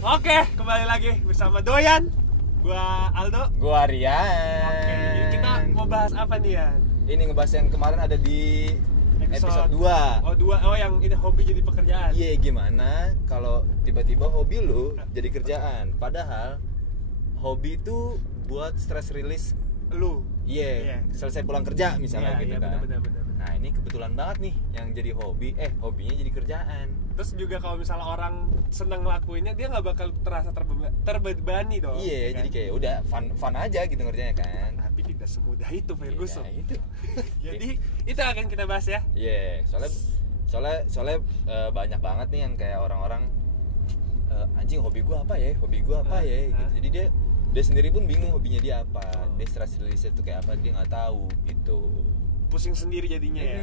Oke, kembali lagi bersama Doyan. Gua Aldo. Gua Rian. Oke, jadi kita mau bahas apa nih ya? Ini ngebahas yang kemarin ada di episode 2. Oh, 2. Oh, yang ini hobi jadi pekerjaan. Iya, gimana kalau tiba-tiba hobi lu jadi kerjaan? Padahal hobi itu buat stress release Lu. Iya, selesai pulang kerja misalnya Iya, gitu iya, kan. benar. Nah, ini kebetulan banget nih yang jadi hobinya jadi kerjaan. Terus juga kalau misalnya orang seneng ngelakuinnya, dia nggak bakal terasa terbebani dong. Iya, ya kan? jadi kayak udah fun aja gitu ngerjanya kan. Tapi tidak semudah itu, Ferguson. Ya, itu. Jadi itu akan kita bahas ya. Iya, soalnya banyak banget nih yang kayak orang-orang anjing hobi gua apa ya gitu. Jadi dia sendiri pun bingung hobinya dia apa. Dia stress release itu kayak apa dia nggak tahu gitu. Pusing sendiri jadinya ya.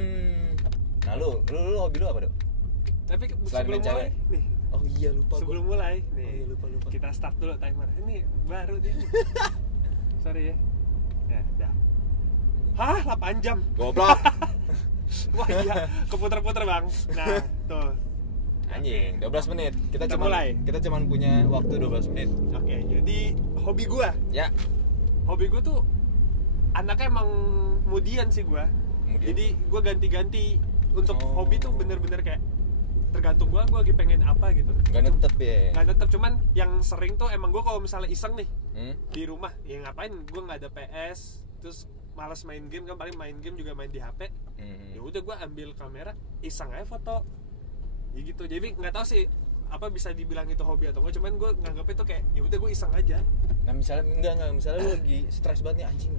Nah lu hobi lu apa, Dok? Tapi Selain sebelum main cewek. mulai nih, Oh iya lupa sebelum gua. mulai nih, Oh iya, lupa. kita start dulu timer. Ini baru dia nih. Sorry ya. Ya, dah. Hah, 8 jam. Goblok. Wah iya, keputer-puter bang. Nah, tuh. Anjing, 12 menit. Kita mulai. Kita cuman punya waktu 12 menit. Oke, jadi hobi gua. Ya. Hobi gua tuh anaknya emang mudian sih gua. Kemudian Jadi gua ganti-ganti untuk Oh. hobi tuh bener-bener kayak tergantung gua lagi pengen apa gitu. nggak netep ya. Nggak tetep, cuman yang sering tuh emang gua kalau misalnya iseng nih di rumah, ya ngapain, gua nggak ada PS, terus malas main game kan, paling main game juga main di HP. Ya udah gua ambil kamera, iseng aja foto. Ya gitu. Jadi nggak tahu sih apa bisa dibilang itu hobi atau enggak, cuman gua nganggapnya tuh kayak ya udah gua iseng aja. Nah misalnya misalnya lu lagi stres banget nih anjing.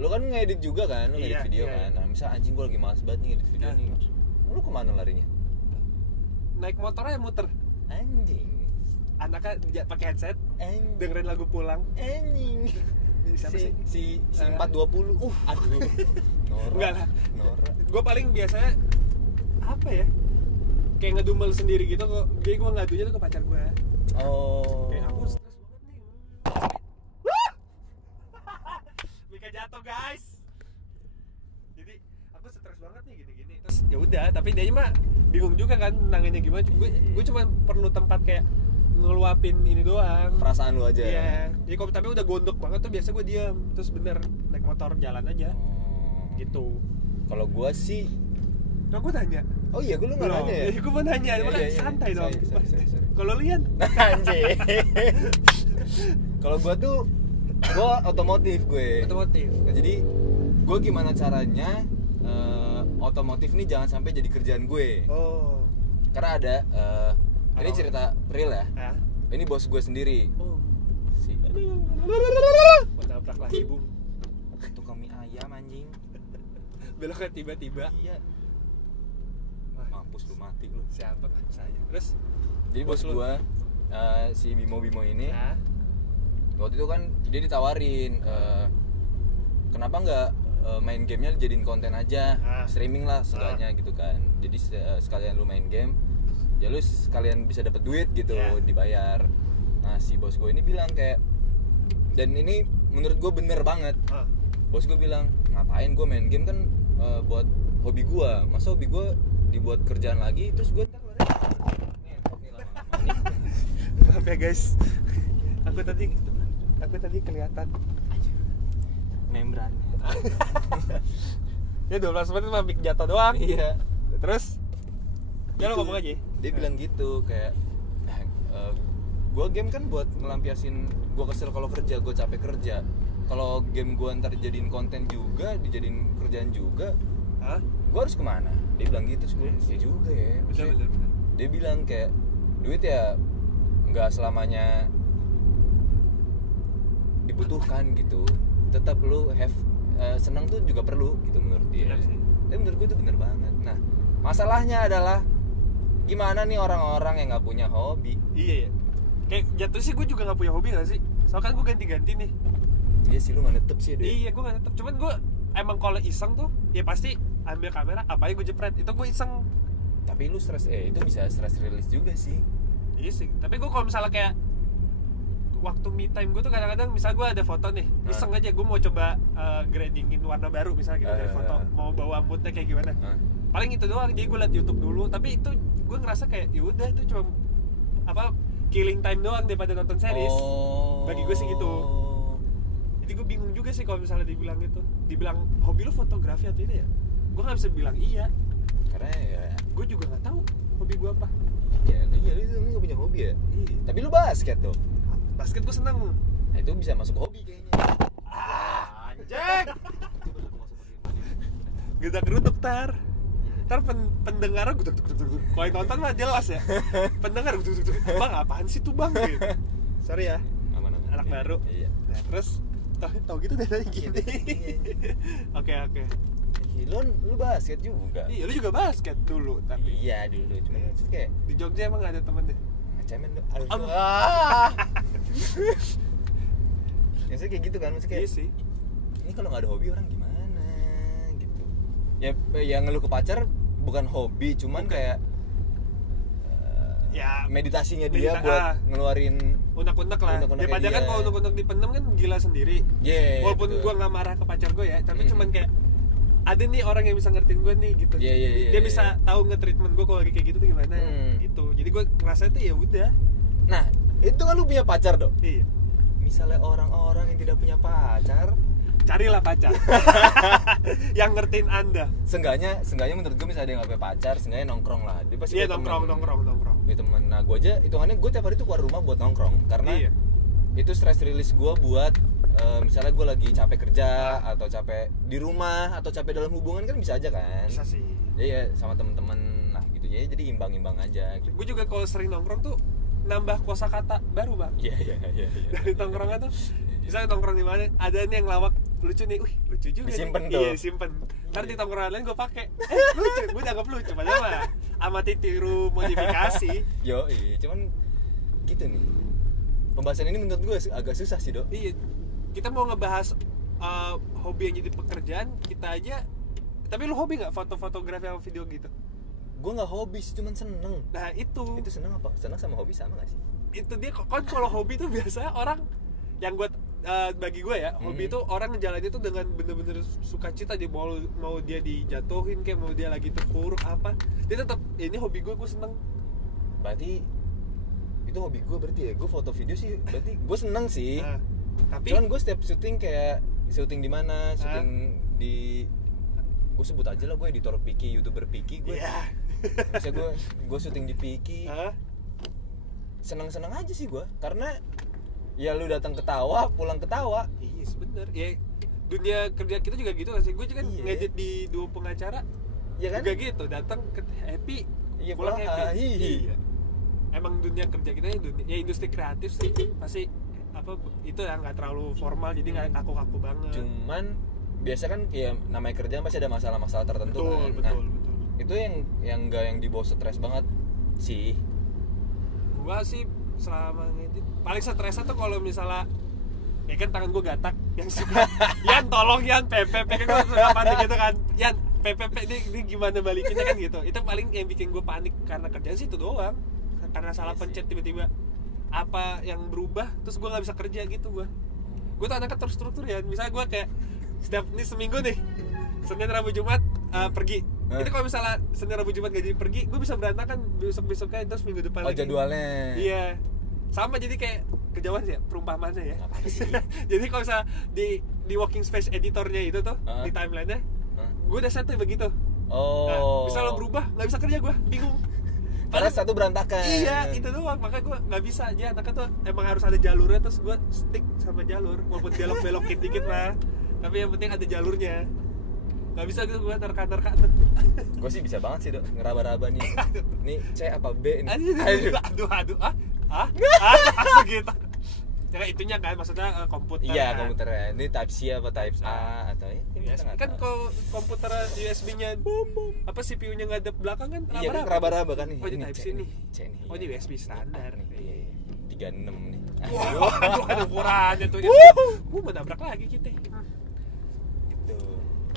Lu kan ngedit juga kan, lu ngedit Iya, video iya. kan. Nah, misal anjing gua lagi malas banget nih ngedit video Nah. nih. Lu kemana larinya? Naik motornya muter. Anjing. Anaknya pakai headset, Anjing. dengerin lagu pulang. Anjing. Siapa sih? Si 420. Aduh. Enggak lah. Nora. Gue paling biasanya apa ya? Kayak ngedumel sendiri gitu kok. Jadi gue ngadunya tuh ke pacar gue. Oh. Kayak aku stres banget nih. Mika jatuh guys. Jadi aku stres banget nih gini-gini. Terus ya udah, tapi dia mah bingung juga kan nanginnya gimana. Gue cuma perlu tempat kayak ngeluapin ini doang. Perasaan lu aja. Iya. Jadi kalau tapi udah gondok banget tuh biasa gue diam. Terus bener naik motor jalan aja. Oh. Gitu. Kalau gua sih Nah gue tanya. oh iya, gua lu nggak nanya ya? Gue mau nanya, Iya, makanya iya. santai dong. Sorry. Kalau Lian, Anjing. Kalau gua tuh otomotif gue. otomotif. Nah, jadi gue gimana caranya otomotif nih jangan sampai jadi kerjaan gue. Oh. Karena ada ini cerita real ya. Ya. Ini bos gue sendiri. Oh. Si Menabrak lagi bung. tukang mie ayam anjing. Beloknya tiba-tiba. Iya. Wah, Mampus lu, mati lu. siapa kan saya? Terus? Jadi bos lu? gue si Bimo ini Ya. waktu itu kan dia ditawarin kenapa nggak main gamenya jadiin konten aja, streaming lah seenggaknya gitu kan. Jadi sekalian lu main game ya lu sekalian bisa dapat duit gitu, dibayar. Nah si bos gue ini bilang kayak, dan ini menurut gue bener banget. Bos gue bilang ngapain gue main game kan buat hobi gue, masa hobi gue dibuat kerjaan lagi terus gue ntar Maaf ya guys. Aku tadi kelihatan membran. Ya 12 menit mah mic jatuh doang. Iya. Terus? Ya lo Gitu. ngomong aja. Dia bilang gitu kayak gue game kan buat ngelampiasin gue kesel kalau kerja, gue capek kerja. Kalau game gue ntar dijadiin konten juga, dijadiin kerjaan juga, Hah? gue harus kemana? Dia bilang gitu, gue ya juga ya. Maksudnya, Bener. dia bilang kayak duit ya nggak selamanya dibutuhkan gitu. Tetap lu senang tuh juga perlu gitu menurut dia. Bener sih. Tapi menurut gue itu bener banget. Nah masalahnya adalah gimana nih orang-orang yang nggak punya hobi. Iya ya. Kayak jatuh sih gue juga gak punya hobi gak sih? Soalnya kan gue ganti-ganti nih. Iya sih, lu nggak netep sih deh. Iya gue gak tetep. Cuman gue emang kalau iseng tuh ya pasti ambil kamera, apa aja gue jepret. Itu gue iseng. Tapi lu stres, itu bisa stress release juga sih. Iya sih. Tapi gue kalau misalnya kayak waktu me time gue tuh kadang-kadang misal gue ada foto nih, iseng aja gue mau coba gradingin warna baru misalnya gitu dari foto, mau bawa moodnya kayak gimana. Paling itu doang, jadi gue liat YouTube dulu. Tapi itu gue ngerasa kayak ya udah itu cuma apa killing time doang daripada nonton series. Bagi gue sih gitu. Jadi gue bingung juga sih kalau misalnya dibilang hobi lu fotografi atau ini ya. Gue nggak bisa bilang iya. Karena ya gue juga nggak tahu hobi gue apa. Iya, lu nggak punya hobi ya. Iya. Tapi lu basket tuh. Basket gue seneng. Nah itu bisa masuk hobi kayaknya. Anjing. Gedak geruduk tar pendengar gue kalau yang nonton mah jelas ya. Pendengar gue bang apaan sih tuh bang gitu. Sorry ya. Aman. Anak baru. Iya. Nah, terus tau gitu deh gini. Oke. Lu basket juga. Iya, lu juga basket dulu tapi. Iya dulu, cuman kayak di Jogja emang gak ada temen deh. Cemen tuh. Maksudnya kayak gitu kan, maksudnya kayak. Iya sih. Ini kalau nggak ada hobi orang gimana gitu. Ya yang ngeluh ke pacar bukan hobi, cuman kayak ya meditasinya dia buat ngeluarin unek-unek lah. Daripada kan kalau unek-unek dipendem kan gila sendiri. Walaupun betul. Gue nggak marah ke pacar gue ya, tapi cuman kayak ada nih orang yang bisa ngertiin gue nih gitu. Dia bisa tahu nge-treatment gue kalau lagi kayak gitu tuh gimana gitu. Jadi gue ngerasa itu ya udah. Nah, itu kan lu punya pacar dong. Iya. Misalnya orang-orang yang tidak punya pacar, carilah pacar yang ngertiin Anda. Seenggaknya menurut gue misalnya dia nggak punya pacar, seenggaknya nongkrong lah. Dia pasti nongkrong. Dia temen. Nah, gue aja hitungannya gue tiap hari tuh keluar rumah buat nongkrong karena itu stress release gue buat misalnya gue lagi capek kerja atau capek di rumah atau capek dalam hubungan kan bisa aja kan. Bisa sih. Jadi ya sama temen-temen lah gitu ya. Jadi imbang-imbang aja gitu. Gue juga kalau sering nongkrong tuh nambah kosakata baru bang. Iya. Dari nongkrongnya tuh misalnya nongkrong di mana ada nih yang lawak lucu nih, lucu juga disimpen nih. Tuh. Iya simpen. Ntar di tongkrongan lain gue pakai lucu, gue dianggap lucu padahal mah amati tiru modifikasi. Cuman gitu nih. Pembahasan ini menurut gue agak susah sih dok. Iya. Kita mau ngebahas hobi yang jadi pekerjaan kita aja. Tapi lu hobi nggak fotografi sama video gitu? Gue nggak hobi sih, cuman seneng. Nah itu seneng apa? Seneng sama hobi sama nggak sih? Itu dia kan kalau hobi tuh biasanya orang yang gue bagi gue ya hobi itu orang ngejalanin itu dengan bener-bener sukacita. Dia mau dia dijatuhin kayak mau dia lagi terpuruk apa, dia tetap ini hobi gue seneng. Berarti itu hobi gue berarti ya. Gue foto video sih berarti gue seneng sih. Tapi cuman gue setiap syuting kayak syuting di mana, syuting di gue sebut aja lah, gue editor Piki, YouTuber Piki gue. Misalnya gue syuting di Piki. Seneng-seneng aja sih gue, karena ya lu datang ketawa, pulang ketawa. Iya bener. Ya dunia kerja kita juga gitu kan sih. Gue juga ngedit di Duo Pengacara. Ya kan? Juga gitu, datang happy, pulang happy. Iya. Emang dunia kerja kita ya industri kreatif sih. Pasti apa itu yang nggak terlalu formal, jadi nggak kaku-kaku banget. Cuman biasa kan ya namanya kerjaan pasti ada masalah-masalah tertentu. Betul. Itu yang nggak yang dibawa stres banget sih. Gua sih selama ngedit paling stresnya tuh kalau misalnya ya kan tangan gue gatak yang suka Yan tolong Yan PPP kan gue suka panik gitu kan, Yan PPP ini gimana balikinnya kan gitu. Itu paling yang bikin gue panik karena kerjaan sih itu doang, karena salah pencet tiba-tiba apa yang berubah terus gue nggak bisa kerja gitu. Gue tuh anaknya terstruktur ya, misalnya gue kayak setiap ini seminggu nih Senin Rabu Jumat pergi. Itu kalau misalnya Senin Rabu Jumat gak jadi pergi, gue bisa berantakan besok-besoknya terus minggu depan lagi. Jadwalnya. Iya. Sama jadi kayak kejauhan sih ya, perumpamaannya ya. Jadi kalau misalnya di working space editornya itu tuh di timeline-nya, gue udah set begitu. Nah, bisa lo berubah, nggak bisa kerja gue, bingung. Karena satu berantakan. Iya, itu doang. Makanya gue nggak bisa aja. Anaknya tuh emang harus ada jalurnya, terus gue stick sama jalur, walaupun belok-belokin dikit lah. Tapi yang penting ada jalurnya. Gak bisa gitu gue nerka-nerka tuh. Gue sih bisa banget sih dok, ngeraba-raba nih. Nih C apa B nih? Aduh. Langsung gitu. Ya itunya kan maksudnya komputer. Iya komputernya. Ini type C apa type A atau USB. Kan kalau komputer USB-nya apa CPU-nya nggak ada belakang kan? Iya kan raba-raba kan nih. Oh ini type C nih. Oh ini USB standar nih. 36 nih. Aduh ukurannya tuh. Gue mau nabrak lagi kita.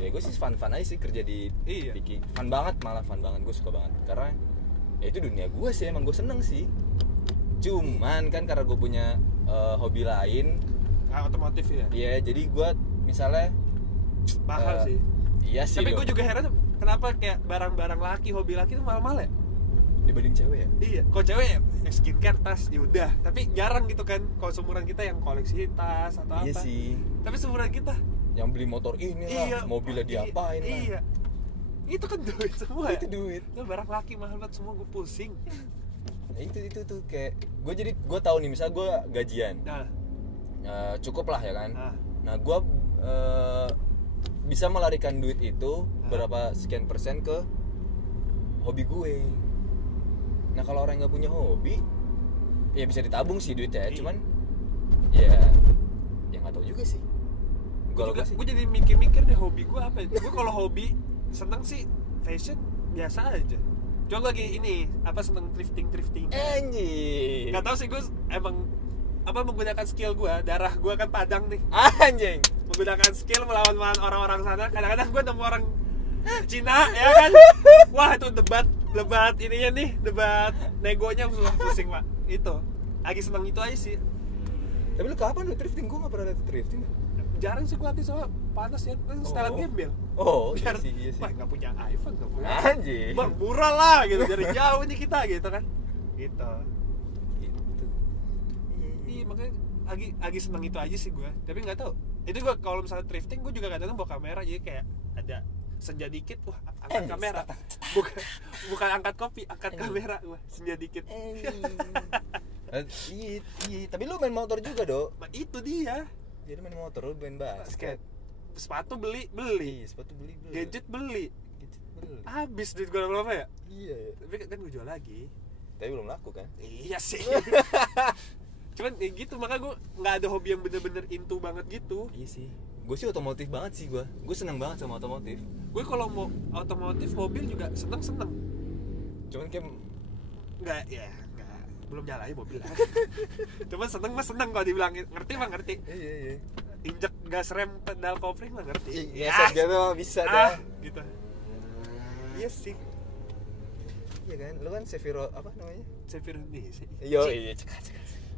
Ya gue sih fun aja sih kerja di Piki. Fun banget, gue suka banget karena ya itu dunia gue sih, emang gue seneng sih. Cuman kan karena gue punya hobi lain, otomotif ya. Iya, jadi gue misalnya mahal sih. Iya sih. Tapi gue juga heran kenapa kayak barang-barang laki, hobi laki itu mahal-mahal ya? dibanding cewek ya. Iya, kalau cewek ya skincare, tas, ya udah. Tapi jarang gitu kan kalau seumuran kita yang koleksi tas atau Iya apa. sih. Tapi seumuran kita Yang beli motor ini lah, mobilnya diapain lah. Iya. Itu kan duit semua. Itu duit. Lo barang laki mahal banget semua, gue pusing. Nah, itu tuh kayak gue tahu nih, misal gue gajian. Nah, cukup lah ya kan. Nah, gue bisa melarikan duit itu berapa sekian persen ke hobi gue. Nah, kalau orang nggak punya hobi, ya bisa ditabung sih duitnya. Cuman ya nggak tahu juga sih. Gue jadi mikir-mikir deh hobi gue apa. Gue kalau hobi seneng sih fashion biasa aja. Cuma lagi ini apa seneng thrifting. Anjing. Gak tau sih, gue emang apa menggunakan skill gue, darah gue kan Padang nih. Anjing. Menggunakan skill melawan orang-orang sana. Kadang-kadang gue nemu orang Cina ya kan. Wah, itu debat ininya nih, debat negonya pusing Pak. Itu lagi seneng itu aja sih. Tapi lu kapan lu thrifting? Gue gak pernah liat thrifting. Jarang sih gue hati soal panas ya, kan setelan gembel. Iya sih. Wah, gak punya iPhone, gak punya. Anjing. Bang, murah lah gitu, dari jauh nih kita gitu kan. Gitu. Iya, makanya lagi seneng itu aja sih gue. Tapi nggak tahu. Itu gue kalau misalnya thrifting, gue juga kadang-kadang bawa kamera, jadi kayak ada senja dikit, wah angkat kamera. Bukan angkat kopi, angkat kamera gue, senja dikit. Iya, tapi lu main motor juga, Dok. Nah, itu dia. Jadi main motor, lu main basket. Sepatu beli. Sepatu beli. Gadget beli. Habis duit gue berapa ya? Iya. Tapi kan gue jual lagi. Tapi belum laku kan? Iya sih. Cuman ya gitu, makanya gue nggak ada hobi yang bener-bener into banget gitu. Iya sih. Gue sih otomotif banget sih gue. Gue seneng banget sama otomotif. Gue kalau mau otomotif mobil juga seneng. Cuman kayak nggak belum nyalain mobil lah. Cuman seneng kalau dibilangin ngerti. Iya. Injek gas rem pedal kopling mah ngerti. Iya, gitu bisa dah. Gitu. Iya sih. Iya kan, lu kan Seviro apa namanya? Seviro nih sih. Iya, cek.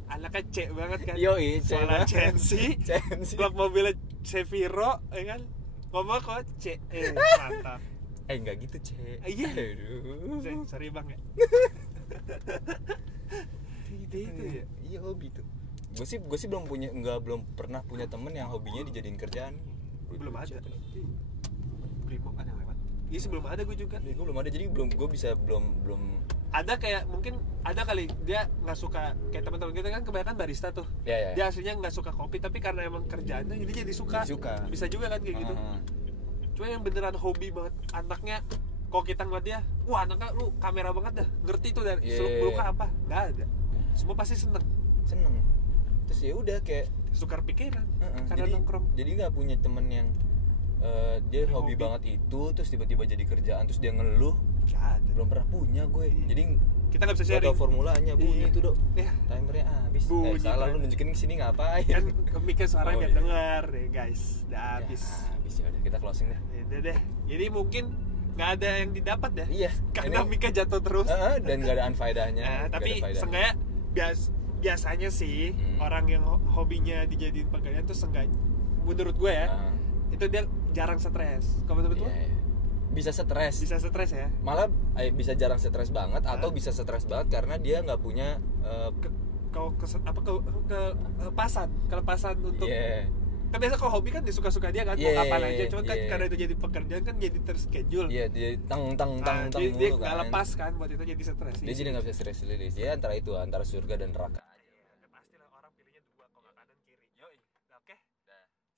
Anaknya cek banget kan. Soalnya Censi. Klub mobilnya Seviro, ya kan. Ngomong kok cek, mantap. Enggak gitu, Cek. Iya. Aduh. Sorry Bang ya. Itu ya. Iya, hobi tuh. Gue sih belum pernah punya temen yang hobinya dijadiin kerjaan. Belum ada. Brimo ada lewat. Iya sih belum ada gue juga. Gue belum ada, jadi belum ada kayak mungkin ada kali dia nggak suka, kayak teman-teman kita kan kebanyakan barista tuh. Ya. Dia aslinya nggak suka kopi, tapi karena emang kerjaannya jadi suka. Bisa juga kan kayak gitu. Cuma yang beneran hobi banget anaknya, kalau kita ngeliat dia, wah anaknya lu kamera banget dah, ngerti tuh dari seluk-beluknya apa, nggak ada. Semua pasti seneng. Terus ya udah kayak tukar pikiran karena nongkrong. Jadi nggak punya temen yang dia hobi banget itu, terus tiba-tiba jadi kerjaan, terus dia ngeluh. Belum pernah punya gue. Jadi kita nggak bisa sharing. Atau formulanya bunyi itu, Dok. Iya. Timernya habis. Salah lu nunjukin ke sini ngapain? Kan mikir suaranya biar denger deh, guys. Udah habis. Habis ya udah, kita closing deh. Udah deh. Jadi mungkin nggak ada yang didapat ya. Iya. Karena Mika jatuh terus. Dan nggak ada unfaedahnya. Tapi seenggaknya biasanya sih orang yang hobinya dijadiin pekerjaan tuh seenggaknya menurut gue ya, itu dia jarang stres. Kalau menurut gue? Bisa stres ya. Malah bisa jarang stres banget atau bisa stres banget karena dia nggak punya kelepasan untuk kan biasa kalau hobi kan disuka-suka dia kan, mau kapan aja. Cuma kan karena itu jadi pekerjaan kan jadi terschedule. Iya, dia tang dia nggak lepas kan, buat itu jadi stres. Dia jadi nggak bisa stres lagi. Ya antara surga dan neraka. Pastilah orang pilihnya dua, kalau nggak kanan kiri. Yoi. Oke.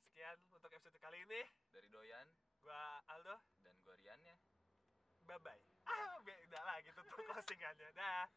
Sekian untuk episode kali ini. Dari Doyan, gua Aldo dan gua Rian ya. Bye bye. Beda lah gitu tuh closingannya. Dah.